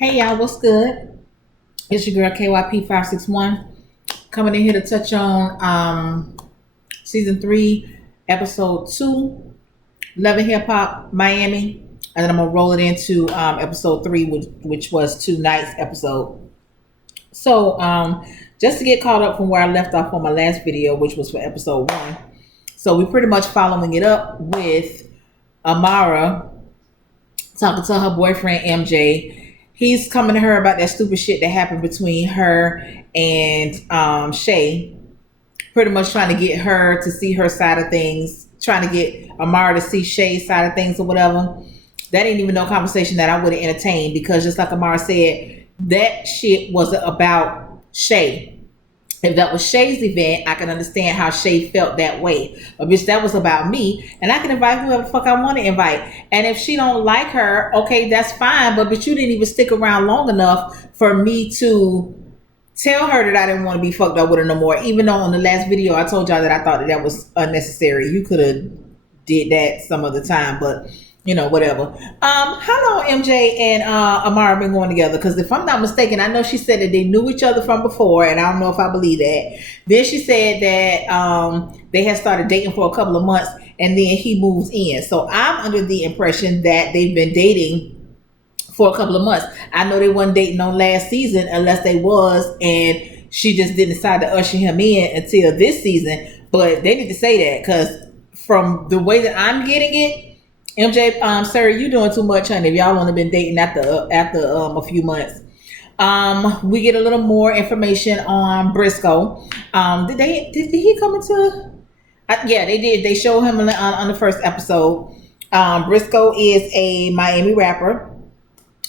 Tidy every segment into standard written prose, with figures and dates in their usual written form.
Hey y'all, what's good? It's your girl KYP561 coming in here to touch on season 3, episode 2, Love and Hip Hop Miami, and then I'm gonna roll it into episode 3, which was two nights episode. So just to get caught up from where I left off on my last video, which was for episode 1. So we're pretty much following it up with Amara talking to her boyfriend MJ. He's coming to her about that stupid shit that happened between her and Shay. Pretty much trying to get her to see her side of things, trying to get Amara to see Shay's side of things or whatever. That ain't even no conversation that I would have entertained because just like Amara said, that shit wasn't about Shay. If that was Shay's event, I can understand how Shay felt that way. But bitch, that was about me, and I can invite whoever the fuck I want to invite. And if she don't like her, okay, that's fine. But you didn't even stick around long enough for me to tell her that I didn't want to be fucked up with her no more. Even though on the last video I told y'all that I thought that was unnecessary. You could have did that some other time, but whatever. How long MJ and Amara been going together? Because if I'm not mistaken, I know she said that they knew each other from before, and I don't know if I believe that. Then she said that they had started dating for a couple of months, and then he moves in. So I'm under the impression that they've been dating for a couple of months. I know they wasn't dating on last season unless they was, and she just didn't decide to usher him in until this season. But they need to say that because from the way that I'm getting it, MJ, sir, you doing too much, honey. If y'all only been dating after a few months. We get a little more information on Brisco. Did he come into? Yeah, they did. They showed him on the first episode. Brisco is a Miami rapper.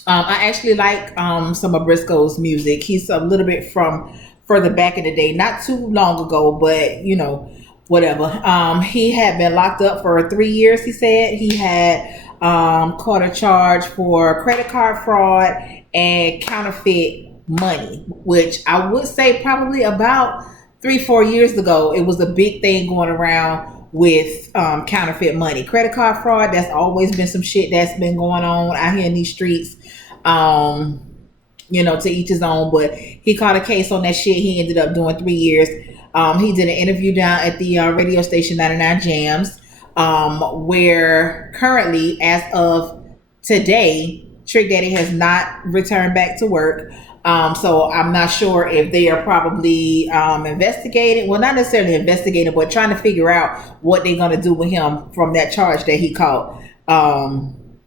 I actually like some of Brisco's music. He's a little bit from further back in the day, not too long ago, but whatever. He had been locked up for 3 years. He said he had caught a charge for credit card fraud and counterfeit money, which I would say probably about 3-4 years ago, it was a big thing going around with counterfeit money. Credit card fraud, that's always been some shit that's been going on out here in these streets. To each his own, but he caught a case on that shit. He ended up doing 3 years. He did an interview down at the radio station 99 Jams, where currently, as of today, Trick Daddy has not returned back to work. So I'm not sure if they are probably investigating. Well, not necessarily investigating, but trying to figure out what they're going to do with him from that charge that he caught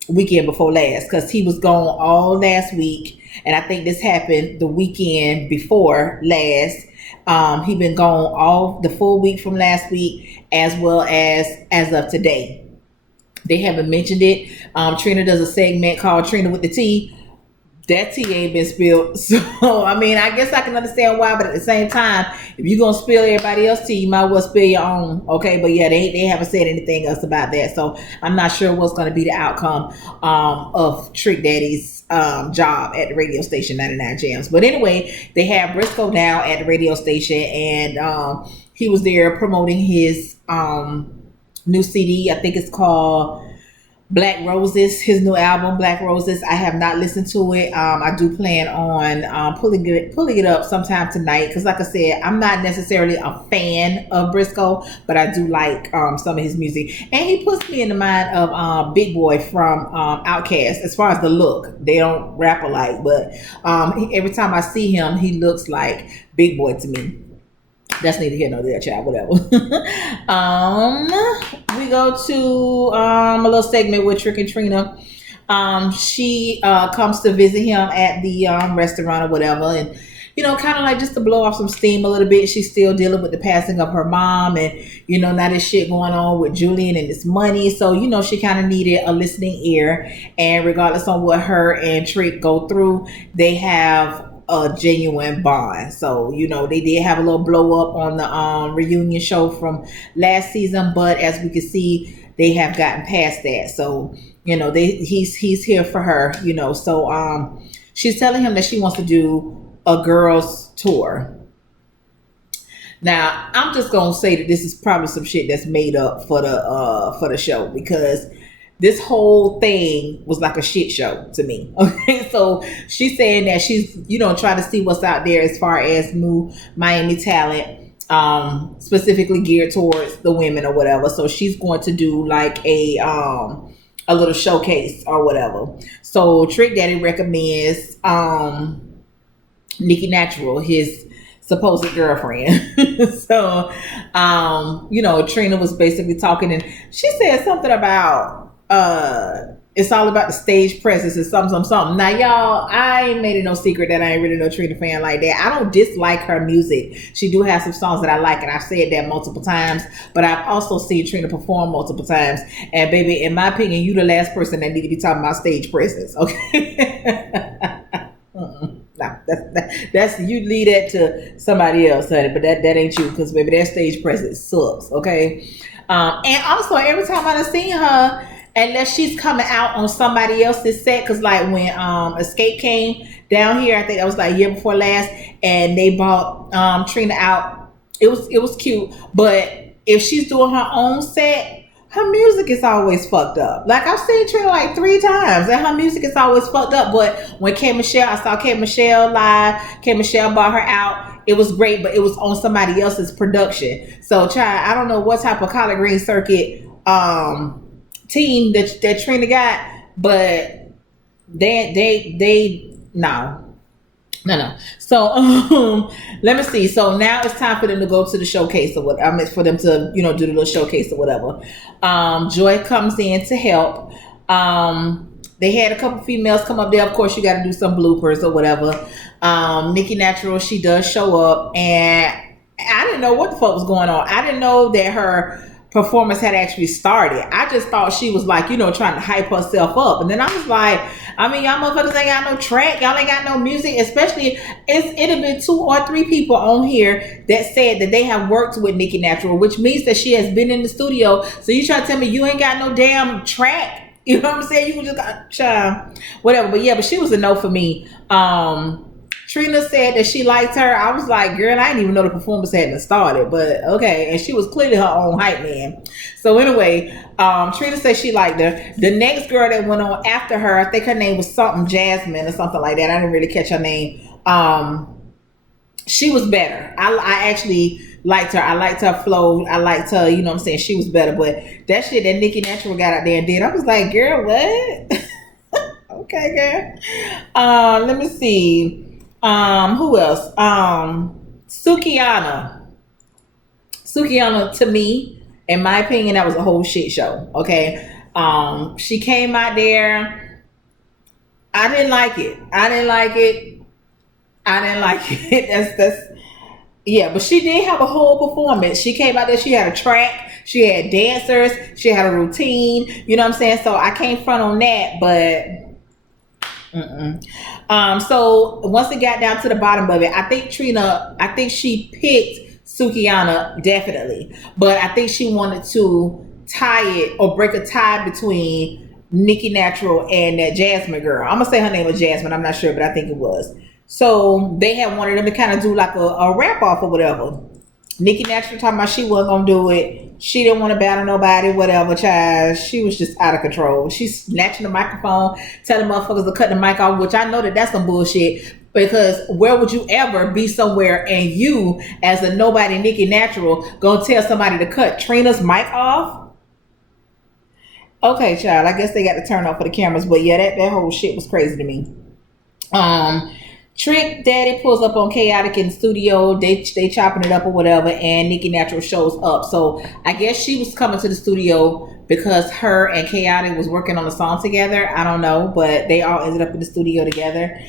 weekend before last, because he was gone all last week. And I think this happened the weekend before last. He been gone all the full week from last week, as well as of today. They haven't mentioned it. Trina does a segment called Trina with the Tea. That tea ain't been spilled. So, I mean, I guess I can understand why, but at the same time, if you're going to spill everybody else's tea, you might well spill your own. Okay, but yeah, they haven't said anything else about that. So I'm not sure what's going to be the outcome of Trick Daddy's job at the radio station 99 Jams. But anyway, they have Brisco now at the radio station, and he was there promoting his new CD. I think it's called Black Roses, his new album Black Roses. I have not listened to it. I do plan on pulling it up sometime tonight, because like I said, I'm not necessarily a fan of Brisco, but I do like some of his music, and he puts me in the mind of Big Boy from Outkast as far as the look. They don't rap alike, but every time I see him, he looks like Big Boy to me. That's neither here nor there, child. Whatever. We go to a little segment with Trick and Trina. She comes to visit him at the restaurant or whatever, and kind of like just to blow off some steam a little bit. She's still dealing with the passing of her mom, and now this shit going on with Julian and this money. So she kind of needed a listening ear. And regardless on what her and Trick go through, they have a genuine bond. So they did have a little blow up on the reunion show from last season, but as we can see, they have gotten past that. So he's here for her. So she's telling him that she wants to do a girls tour. Now I'm just gonna say that this is probably some shit that's made up for the show, because this whole thing was like a shit show to me. Okay, so she's saying that she's, trying to see what's out there as far as new Miami talent, specifically geared towards the women or whatever. So she's going to do like a little showcase or whatever. So Trick Daddy recommends Nikki Natural, his supposed girlfriend. So Trina was basically talking, and she said something about it's all about the stage presence and something. Now, y'all, I ain't made it no secret that I ain't really no Trina fan like that. I don't dislike her music. She do have some songs that I like, and I've said that multiple times, but I've also seen Trina perform multiple times. And baby, in my opinion, you the last person that need to be talking about stage presence, okay? No, that's you leave that to somebody else, honey. But that ain't you, because baby, that stage presence sucks, okay? And also, every time I've seen her, unless she's coming out on somebody else's set, because like when Escape came down here, I think that was like year before last, and they brought Trina out. It was cute, but if she's doing her own set, her music is always fucked up. Like, I've seen Trina like 3 times, and her music is always fucked up. But when I saw K Michelle live. K Michelle brought her out. It was great, but it was on somebody else's production. So, child, I don't know what type of collard green circuit team that Trina got, but they no. So let me see. So now it's time for them to go to the showcase or what. I mean, for them to do the little showcase or whatever. Joy comes in to help. They had a couple females come up there. Of course, you got to do some bloopers or whatever. Nikki Natural, she does show up, and I didn't know what the fuck was going on. I didn't know that her performance had actually started. I just thought she was like, trying to hype herself up. And then I was like, I mean, y'all motherfuckers ain't got no track. Y'all ain't got no music. Especially, it'll been 2 or 3 people on here that said that they have worked with Nikki Natural, which means that she has been in the studio. So you try to tell me you ain't got no damn track? You know what I'm saying? You just got, whatever. But yeah, but she was a no for me. Trina said that she liked her. I was like, girl, I didn't even know the performance hadn't started, but okay. And she was clearly her own hype man. So anyway, Trina said she liked her. The next girl that went on after her, I think her name was something Jasmine or something like that. I didn't really catch her name. She was better. I actually liked her. I liked her flow. I liked her, you know what I'm saying? She was better. But that shit that Nikki Natural got out there and did, I was like, girl, what? Okay, girl. Let me see. Who else? Sukiana. Sukiana, to me, in my opinion, that was a whole shit show. Okay. She came out there. I didn't like it. That's yeah, but she did have a whole performance. She came out there, she had a track, she had dancers, she had a routine, you know what I'm saying? So I can't front on that, but so once it got down to the bottom of it, I think she picked Sukiana definitely, but I think she wanted to tie it or break a tie between Nikki Natural and that Jasmine girl. I'm gonna say her name was Jasmine, I'm not sure, but I think it was. So they had wanted them to kind of do like a rap off or whatever. Nikki Natural talking about she wasn't gonna do it. She didn't want to battle nobody, whatever, child. She was just out of control. She's snatching the microphone, telling motherfuckers to cut the mic off, which I know that's some bullshit, because where would you ever be somewhere and you, as a nobody Nikki Natural, gonna tell somebody to cut Trina's mic off? Okay, child, I guess they got to turn off for the cameras, but yeah, that whole shit was crazy to me. Trick Daddy pulls up on Chaotic in the studio. They chopping it up or whatever, and Nikki Natural shows up. So I guess she was coming to the studio because her and Chaotic was working on a song together. I don't know, but they all ended up in the studio together.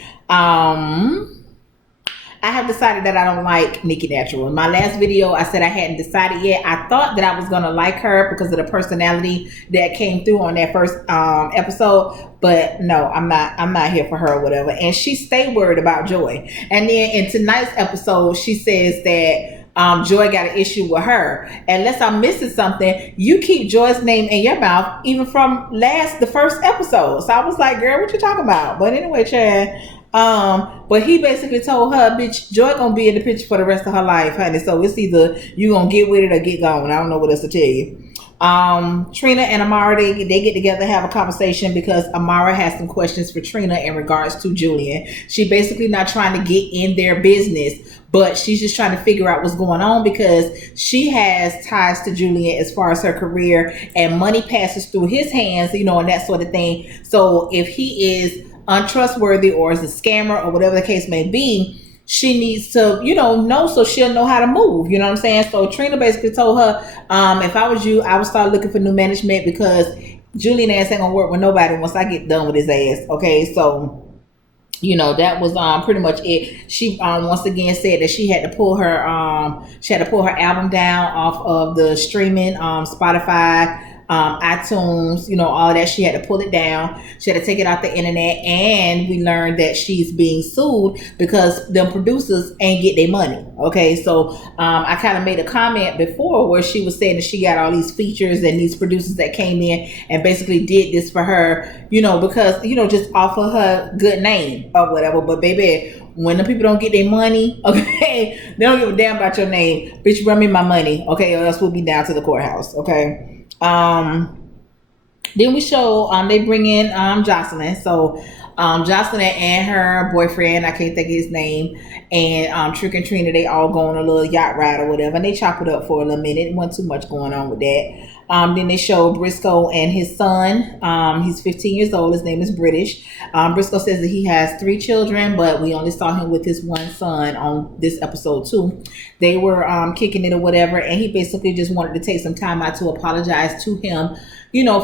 I have decided that I don't like Nikki Natural. In my last video, I said I hadn't decided yet. I thought that I was gonna like her because of the personality that came through on that first episode, but no, I'm not here for her or whatever. And she stayed worried about Joy. And then in tonight's episode, she says that Joy got an issue with her. Unless I'm missing something, you keep Joy's name in your mouth even from the first episode. So I was like, girl, what you talking about? But anyway, Chad. But he basically told her, bitch, Joy gonna be in the picture for the rest of her life, honey. So it's either you gonna get with it or get gone. I don't know what else to tell you. Trina and Amara, they get together, have a conversation because Amara has some questions for Trina in regards to Julian. She basically not trying to get in their business, but she's just trying to figure out what's going on because she has ties to Julian as far as her career, and money passes through his hands, and that sort of thing. So if he is untrustworthy or is a scammer or whatever the case may be, she needs to, know so she'll know how to move. You know what I'm saying? So Trina basically told her, if I was you, I would start looking for new management because Julian ass ain't gonna work with nobody once I get done with his ass. Okay, so that was pretty much it. She once again said that she had to pull her album down off of the streaming, Spotify, iTunes, all of that. She had to pull it down. She had to take it off the internet, and we learned that she's being sued because them producers ain't get their money. Okay, so I kind of made a comment before where she was saying that she got all these features and these producers that came in and basically did this for her, because just off of her good name or whatever. But baby, when the people don't get their money, okay, they don't give a damn about your name. Bitch, run me my money, okay, or else we'll be down to the courthouse, okay. Then we show they bring in Jocelyn. So Jocelyn and her boyfriend, I can't think of his name, and Trick and Trina, they all go on a little yacht ride or whatever, and they chop it up for a little minute. It wasn't too much going on with that. Then they show Brisco and his son. He's 15 years old. His name is British. Brisco says that he has 3 children, but we only saw him with his one son on this episode too. They were kicking it or whatever, and he basically just wanted to take some time out to apologize to him,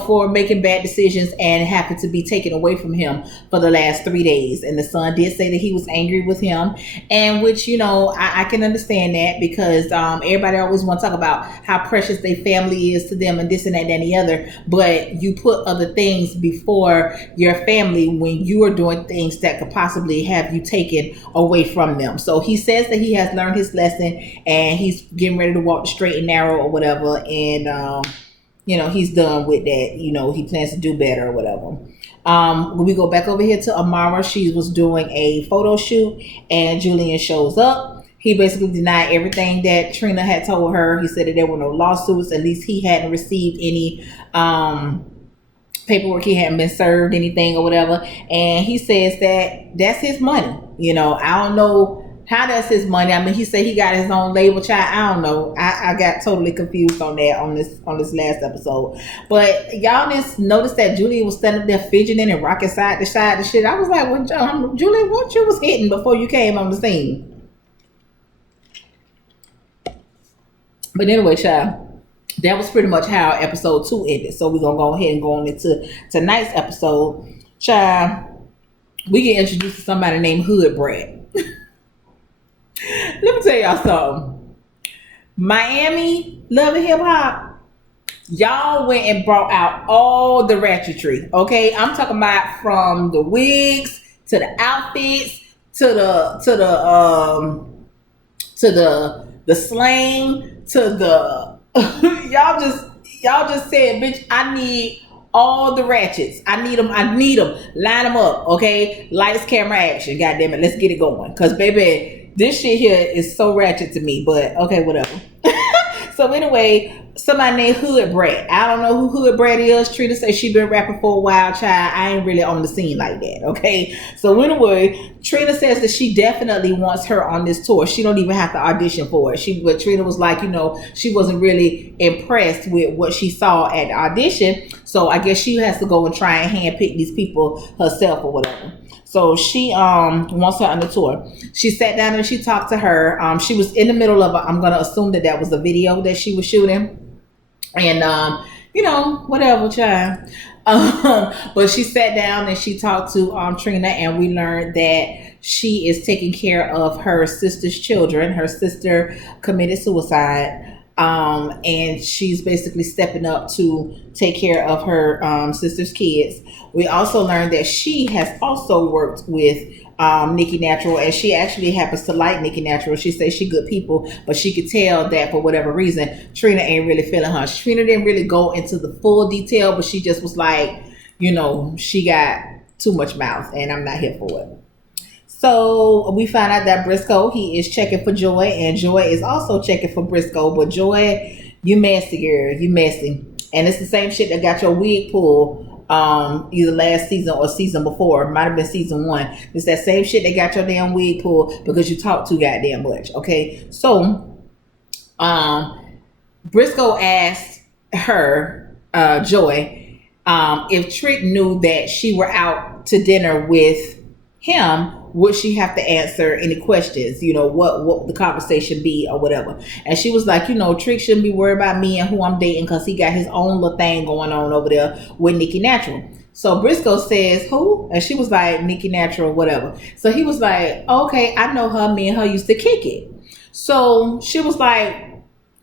for making bad decisions and happened to be taken away from him for the last 3 days. And the son did say that he was angry with him, and which, I can understand that because everybody always want to talk about how precious their family is to them and this and that and the other, but you put other things before your family when you are doing things that could possibly have you taken away from them. So he says that he has learned his lesson and he's getting ready to walk the straight and narrow or whatever, and he's done with that. He plans to do better or whatever. When we go back over here to Amara, she was doing a photo shoot and Julian shows up. He basically denied everything that Trina had told her. He said that there were no lawsuits. At least he hadn't received any paperwork. He hadn't been served anything or whatever. And he says that that's his money. I don't know how that's his money. I mean, he said he got his own label, child. I don't know. I got totally confused on that on this last episode. But y'all just noticed that Julian was standing up there fidgeting and rocking side to side and shit. I was like, well, Julian, what you was hitting before you came on the scene? But anyway, child, that was pretty much how episode 2 ended. So we're going to go ahead and go on into tonight's episode. Child, we get introduced to somebody named Hood Brat. Let me tell y'all something. Miami, Love and Hip Hop, y'all went and brought out all the ratchetry. Okay, I'm talking about from the wigs to the outfits to the slang to the y'all just said, bitch, I need all the ratchets. I need them. Line them up, okay? Lights, camera, action. God damn it, let's get it going. Cause baby, this shit here is so ratchet to me. But okay, whatever. So anyway, somebody named Hood Brat. I don't know who Hood Brat is. Trina says she been rapping for a while, child. I ain't really on the scene like that, okay? So anyway, Trina says that she definitely wants her on this tour. She don't even have to audition for it. But Trina was like, she wasn't really impressed with what she saw at the audition. So I guess she has to go and try and handpick these people herself or whatever. So she wants her on the tour. She sat down and she talked to her. She was in the middle of I'm going to assume that was a video that she was shooting. And, whatever, child. But she sat down and she talked to Trina, and we learned that she is taking care of her sister's children. Her sister committed suicide. And she's basically stepping up to take care of her sister's kids. We also learned that she has also worked with Nikki Natural, and she actually happens to like Nikki Natural. She says she good people, but she could tell that for whatever reason, Trina ain't really feeling her. Trina didn't really go into the full detail, but she just was like, she got too much mouth, and I'm not here for it. So we find out that Brisco, he is checking for Joy, and Joy is also checking for Brisco. But Joy, you messy, girl. You messy. And it's the same shit that got your wig pulled either last season or season before. Might have been season 1. It's that same shit that got your damn wig pulled because you talk too goddamn much. Okay, so Brisco asked her, Joy, if Trick knew that she were out to dinner with him, would she have to answer any questions? What would the conversation be or whatever? And she was like, Trick shouldn't be worried about me and who I'm dating because he got his own little thing going on over there with Nikki Natural. So Brisco says, who? And she was like, Nikki Natural, whatever. So he was like, okay, I know her. Me and her used to kick it. So she was like,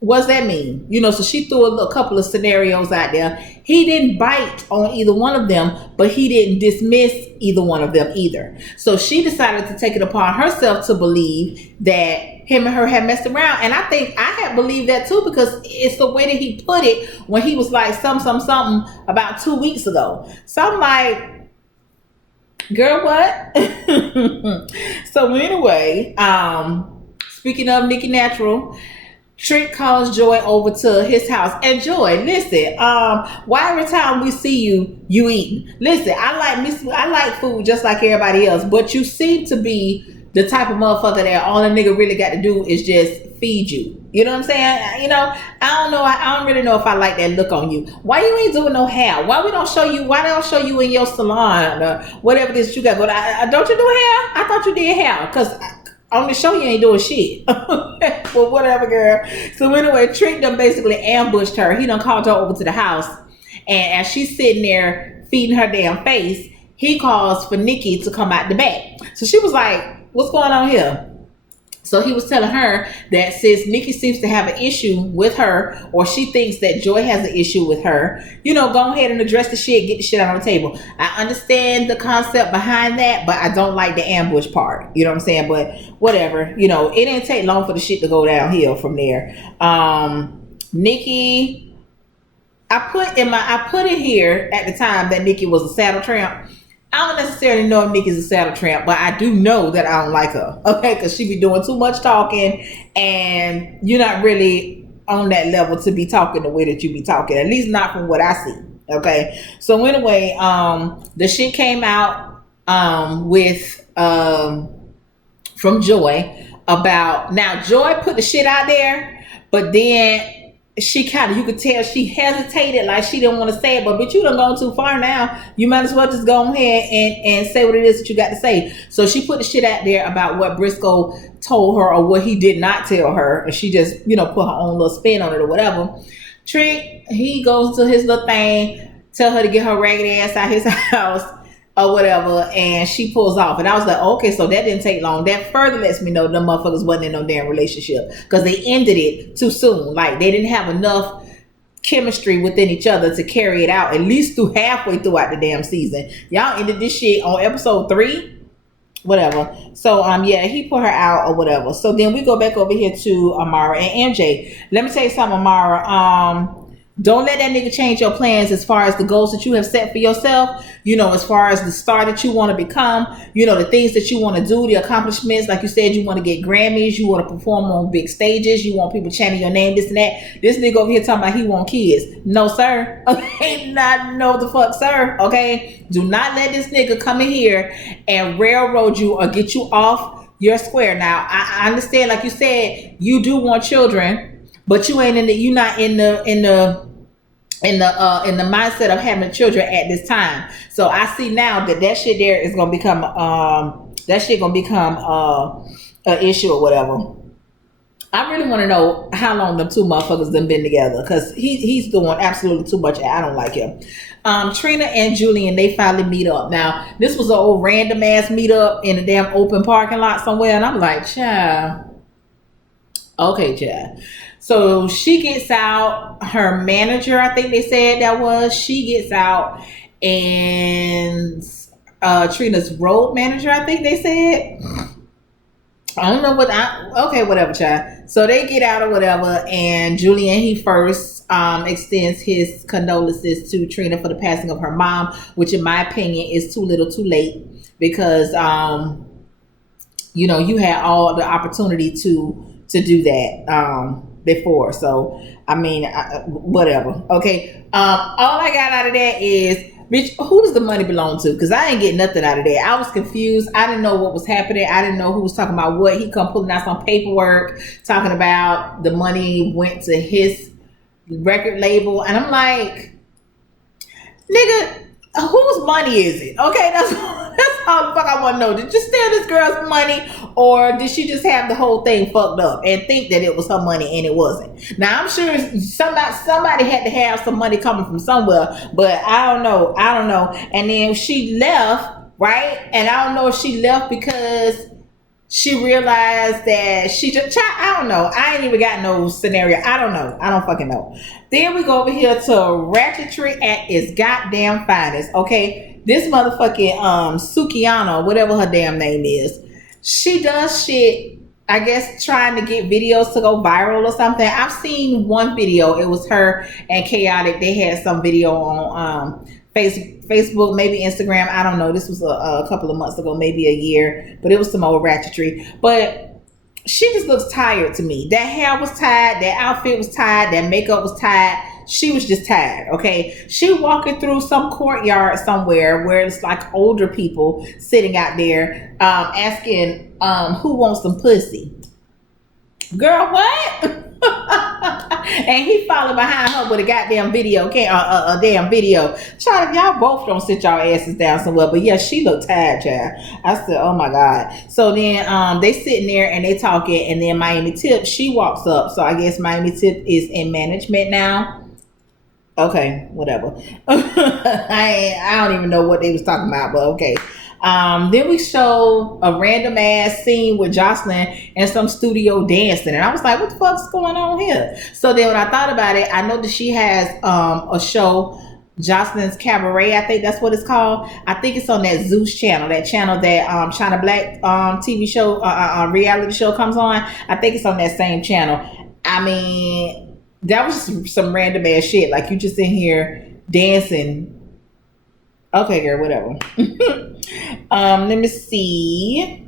what's that mean? So she threw a couple of scenarios out there. He didn't bite on either one of them, but he didn't dismiss either one of them either. So she decided to take it upon herself to believe that him and her had messed around. And I think I had believed that too, because it's the way that he put it when he was like something about 2 weeks ago. So I'm like, girl, what? So anyway, speaking of Nikki Natural, Trick calls Joy over to his house. And Joy, listen, why every time we see you eating? Listen, I like food just like everybody else, but you seem to be the type of motherfucker that all a nigga really got to do is just feed you. You know what I'm saying? I don't know. I don't really know if I like that look on you. Why you ain't doing no hair? Why they don't show you in your salon or whatever this you got going? Don't you do hair? I thought you did hair because on the show you ain't doing shit. Well, whatever, girl. So anyway, Trick done basically ambushed her. He done called her over to the house, and as she's sitting there feeding her damn face, he calls for Nikki to come out the back. So she was like, what's going on here? So he was telling her that since Nikki seems to have an issue with her, or she thinks that Joy has an issue with her, go ahead and address the shit, get the shit out on the table. I understand the concept behind that, but I don't like the ambush part. You know what I'm saying? But whatever, it didn't take long for the shit to go downhill from there. Nikki, I put it here at the time that Nikki was a saddle tramp. I don't necessarily know if Nikki's a saddle tramp, but I do know that I don't like her. Okay, because she be doing too much talking, and you're not really on that level to be talking the way that you be talking. At least not from what I see. Okay, so anyway, the shit came out with from Joy about, now Joy put the shit out there, but then she you could tell she hesitated, like she didn't want to say it, but bitch, you done gone too far now. You might as well just go ahead and say what it is that you got to say. So she put the shit out there about what Brisco told her or what he did not tell her, and she just, put her own little spin on it or whatever. Trick, he goes to his little thing, tell her to get her ragged ass out his house or whatever, and she pulls off. And I was like, okay, so that didn't take long. That further lets me know them motherfuckers wasn't in no damn relationship, because they ended it too soon. Like, they didn't have enough chemistry within each other to carry it out at least through halfway throughout the damn season. Y'all ended this shit on episode 3, whatever. So yeah, he put her out or whatever. So then we go back over here to Amara and MJ. Let me tell you something, Amara. Don't let that nigga change your plans as far as the goals that you have set for yourself, as far as the star that you want to become, the things that you want to do, the accomplishments. Like you said, you want to get Grammys, you want to perform on big stages, you want people chanting your name, this and that. This nigga over here talking about he want kids. No, sir. Okay, no the fuck, sir. Okay, do not let this nigga come in here and railroad you or get you off your square. Now, I understand, like you said, you do want children, but you ain't you're not in the mindset of having children at this time. So I see now that shit there is gonna become an issue or whatever. I really want to know how long them two motherfuckers done been together, because he's doing absolutely too much. I don't like him. Trina and Julian, they finally meet up. Now, this was an old random ass meet up in a damn open parking lot somewhere, and I'm like, child. Okay, child. So she gets out, her manager, I think they said that was, she gets out, and Trina's road manager, I think they said. I don't know okay, whatever, child. So they get out or whatever, and Julian, he first extends his condolences to Trina for the passing of her mom, which in my opinion is too little too late, because you had all the opportunity to do that. before. So I mean, whatever. Okay. All I got out of that is, bitch, who does the money belong to? Because I ain't getting nothing out of that. I was confused. I didn't know what was happening. I didn't know who was talking about what. He come pulling out some paperwork talking about the money went to his record label, and I'm like, nigga, whose money is it? Okay, that's all the fuck I want to know. Did you steal this girl's money, or did she just have the whole thing fucked up and think that it was her money and it wasn't? Now I'm sure somebody had to have some money coming from somewhere, but I don't know. And then she left, right? And I don't know if she left because she realized that she just, I don't know. I ain't even got no scenario. I don't know. I don't fucking know. Then we go over here to ratchetry at its goddamn finest. Okay, this motherfucking Sukiana, whatever her damn name is, she does shit. I guess trying to get videos to go viral or something. I've seen one video. It was her and Chaotic. They had some video on Facebook, maybe Instagram. I don't know. This was a couple of months ago, maybe a year, but it was some old ratchetry. But she just looks tired to me. That hair was tired. That outfit was tired. That makeup was tired. She was just tired. Okay. She walking through some courtyard somewhere where it's like older people sitting out there, asking, who wants some pussy? Girl, what? And he followed behind her with a goddamn video, a damn video. Child, y'all both don't sit y'all asses down somewhere. But yeah, she looked tired, child. I said, oh my God. So then they sitting there and they talking, and then Miami Tip, she walks up. So I guess Miami Tip is in management now. Okay, whatever. I don't even know what they was talking about, but okay. Then we show a random ass scene with Jocelyn and some studio dancing, and I was like, what the fuck's going on here? So then when I thought about it, I know that she has a show, Jocelyn's Cabaret, I think that's what it's called. I think it's on that Zeus channel, that China Black TV show, reality show comes on. I think it's on that same channel. I mean, that was just some random ass shit. Like, you just in here dancing. Okay, girl, whatever. Let me see.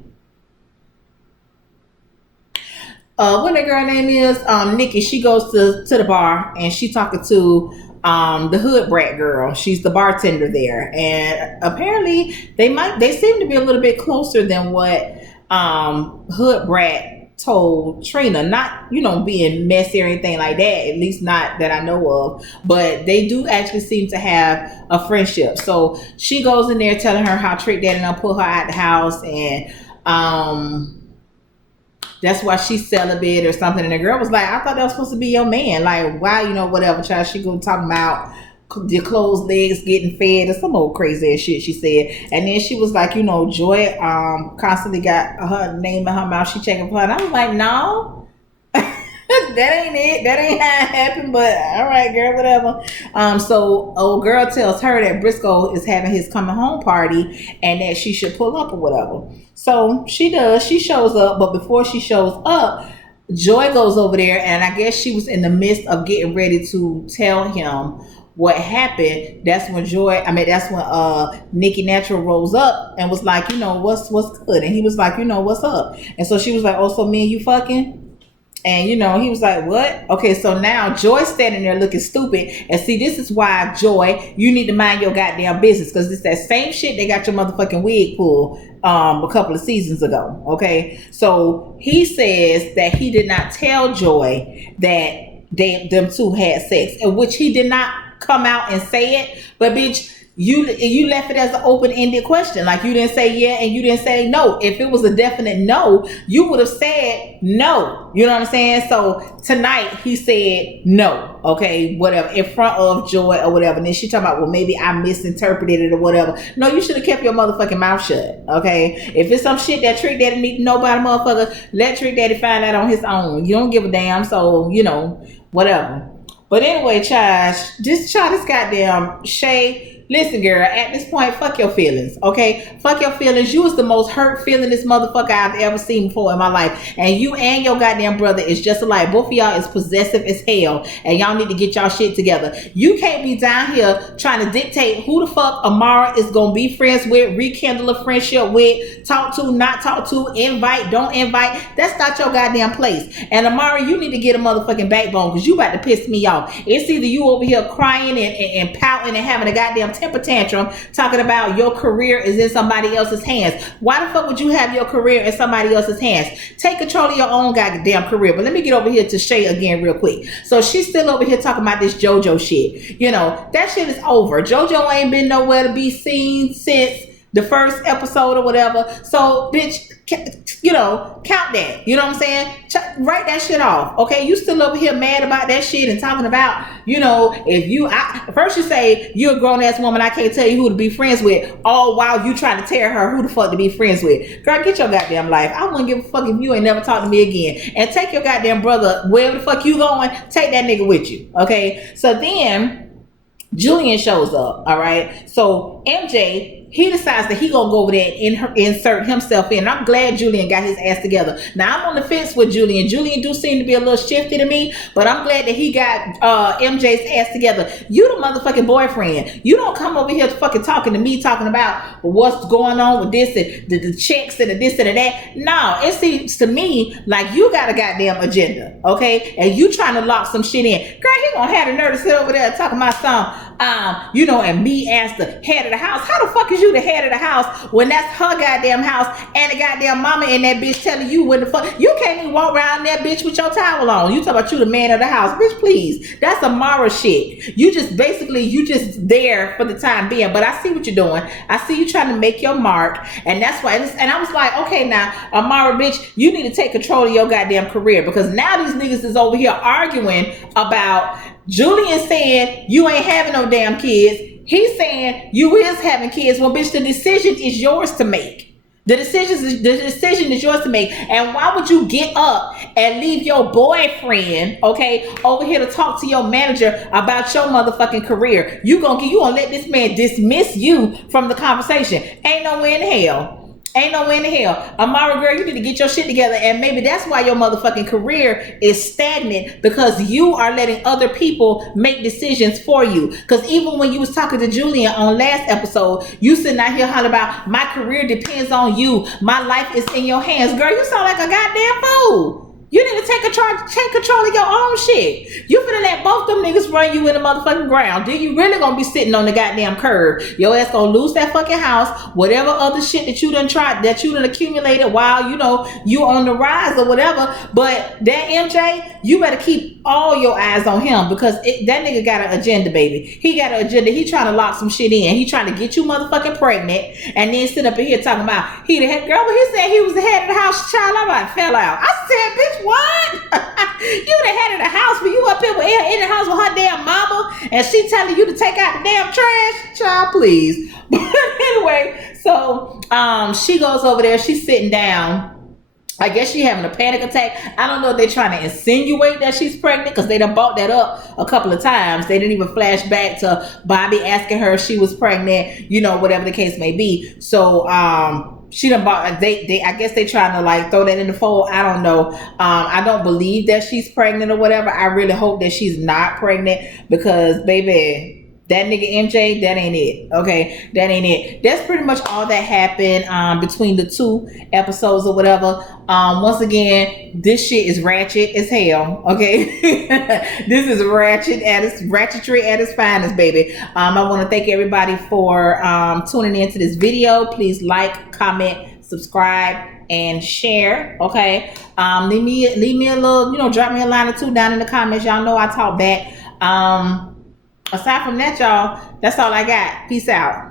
What that girl name is? Nikki. She goes to the bar and she talking to the hood brat girl. She's the bartender there, and apparently they seem to be a little bit closer than what hood brat told Trina. Not, being messy or anything like that, at least not that I know of, but they do actually seem to have a friendship. So she goes in there telling her how Trick Daddy done pull her out the house, and that's why she's celibate or something. And the girl was like, I thought that was supposed to be your man. Like, why, whatever, child. She go talking about your closed legs getting fed or some old crazy ass shit she said. And then she was like, Joy constantly got her name in her mouth. She checking for her. And I was like, no, that ain't it. That ain't how it happened. But all right, girl, whatever. So old girl tells her that Brisco is having his coming home party and that she should pull up or whatever. So she does. She shows up. But before she shows up, Joy goes over there, and I guess she was in the midst of getting ready to tell him what happened. That's when Nikki Natural rose up and was like, what's good? And he was like, what's up? And so she was like, oh, so me and you fucking? And he was like, what? Okay, so now Joy's standing there looking stupid. And see, this is why, Joy, you need to mind your goddamn business, because it's that same shit they got your motherfucking wig pulled a couple of seasons ago. Okay, so he says that he did not tell Joy that them two had sex, in which he did not come out and say it. But bitch, you left it as an open-ended question. Like, you didn't say yeah and you didn't say no. If it was a definite no, you would have said no. You know what I'm saying? So tonight he said no. Okay, whatever, in front of Joy or whatever. And then she talking about, well, maybe I misinterpreted it or whatever. No, you should have kept your motherfucking mouth shut. Okay, if it's some shit that Trick Daddy need to know about a motherfucker, let Trick Daddy find out on his own. You don't give a damn. So whatever. But anyway, child, this goddamn Shay Listen, girl, at this point, fuck your feelings, okay? Fuck your feelings. You was the most hurt feelingest motherfucker I've ever seen before in my life. And you and your goddamn brother is just alike. Both of y'all is possessive as hell. And y'all need to get y'all shit together. You can't be down here trying to dictate who the fuck Amara is going to be friends with, rekindle a friendship with, talk to, not talk to, invite, don't invite. That's not your goddamn place. And Amara, you need to get a motherfucking backbone because you about to piss me off. It's either you over here crying and pouting and having a goddamn temper tantrum talking about your career is in somebody else's hands. Why the fuck would you have your career in somebody else's hands? Take control of your own goddamn career. But let me get over here to Shay again real quick. So she's still over here talking about this JoJo shit. You know, that shit is over. JoJo ain't been nowhere to be seen since the first episode or whatever. So, bitch, you know, count that. You know what I'm saying? Write that shit off. Okay, you still over here mad about that shit and talking about, you know, if you, first you say you're a grown ass woman, I can't tell you who to be friends with. All while you trying to tell her who the fuck to be friends with. Girl, get your goddamn life. I wouldn't give a fuck if you ain't never talked to me again. And take your goddamn brother wherever the fuck you going. Take that nigga with you. Okay, so then Julian shows up. All right, so MJ, he decides that he gonna go over there and insert himself in. And I'm glad Julian got his ass together. Now I'm on the fence with Julian. Julian do seem to be a little shifty to me, but I'm glad that he got MJ's ass together. You the motherfucking boyfriend. You don't come over here fucking talking to me, talking about what's going on with this and the checks and the this and the that. No, it seems to me like you got a goddamn agenda, okay? And you trying to lock some shit in. Girl, he gonna have the nerve to sit over there talking about some, you know, and me as the head of the house. How the fuck is you the head of the house when that's her goddamn house and the goddamn mama and that bitch telling you when the fuck you can't even walk around that bitch with your towel on? You talk about you the man of the house, bitch, please. That's Amara shit. You just basically you just there for the time being. But I see what you're doing. I see you trying to make your mark, and that's why. And I was like, okay, now Amara, bitch, you need to take control of your goddamn career, because now these niggas is over here arguing about Julian saying you ain't having no damn kids. He's saying you is having kids. Well, bitch, the decision is yours to make. The decision is yours to make. And why would you get up and leave your boyfriend, okay, over here to talk to your manager about your motherfucking career? You gonna let this man dismiss you from the conversation? Ain't no way in hell. Ain't no way in the hell. Amara, girl, you need to get your shit together. And maybe that's why your motherfucking career is stagnant, because you are letting other people make decisions for you. Because even when you was talking to Julian on last episode, you sitting out here hollering about my career depends on you. My life is in your hands. Girl, you sound like a goddamn fool. You need to take control of your own shit. You finna let both them niggas run you in the motherfucking ground. Then you really gonna be sitting on the goddamn curb. Your ass gonna lose that fucking house. Whatever other shit that you done tried, that you done accumulated while, you know, you on the rise or whatever. But that MJ, you better keep all your eyes on him, because that nigga got an agenda, baby. He got an agenda. He trying to lock some shit in. He trying to get you motherfucking pregnant and then sit up in here talking about he the head girl. When he said he was the head of the house, child, I about fell out. I said, bitch, what? You the head of the house, but you up here in the house with her damn mama and she telling you to take out the damn trash? Child, please. But anyway, so she goes over there, she's sitting down. I guess she having a panic attack. I don't know if they're trying to insinuate that she's pregnant, because they done brought that up a couple of times. They didn't even flash back to Bobby asking her if she was pregnant, you know, whatever the case may be. So she done bought, they I guess they trying to like throw that in the fold. I don't know. I don't believe that she's pregnant or whatever. I really hope that she's not pregnant, because baby, that nigga MJ, that ain't it. Okay, that ain't it. That's pretty much all that happened between the two episodes or whatever. Once again, this shit is ratchet as hell. Okay, this is ratchetry at its finest, baby. I want to thank everybody for tuning into this video. Please like, comment, subscribe, and share. Okay, leave me a little, you know, drop me a line or two down in the comments. Y'all know I talk back. Aside from that, y'all, that's all I got. Peace out.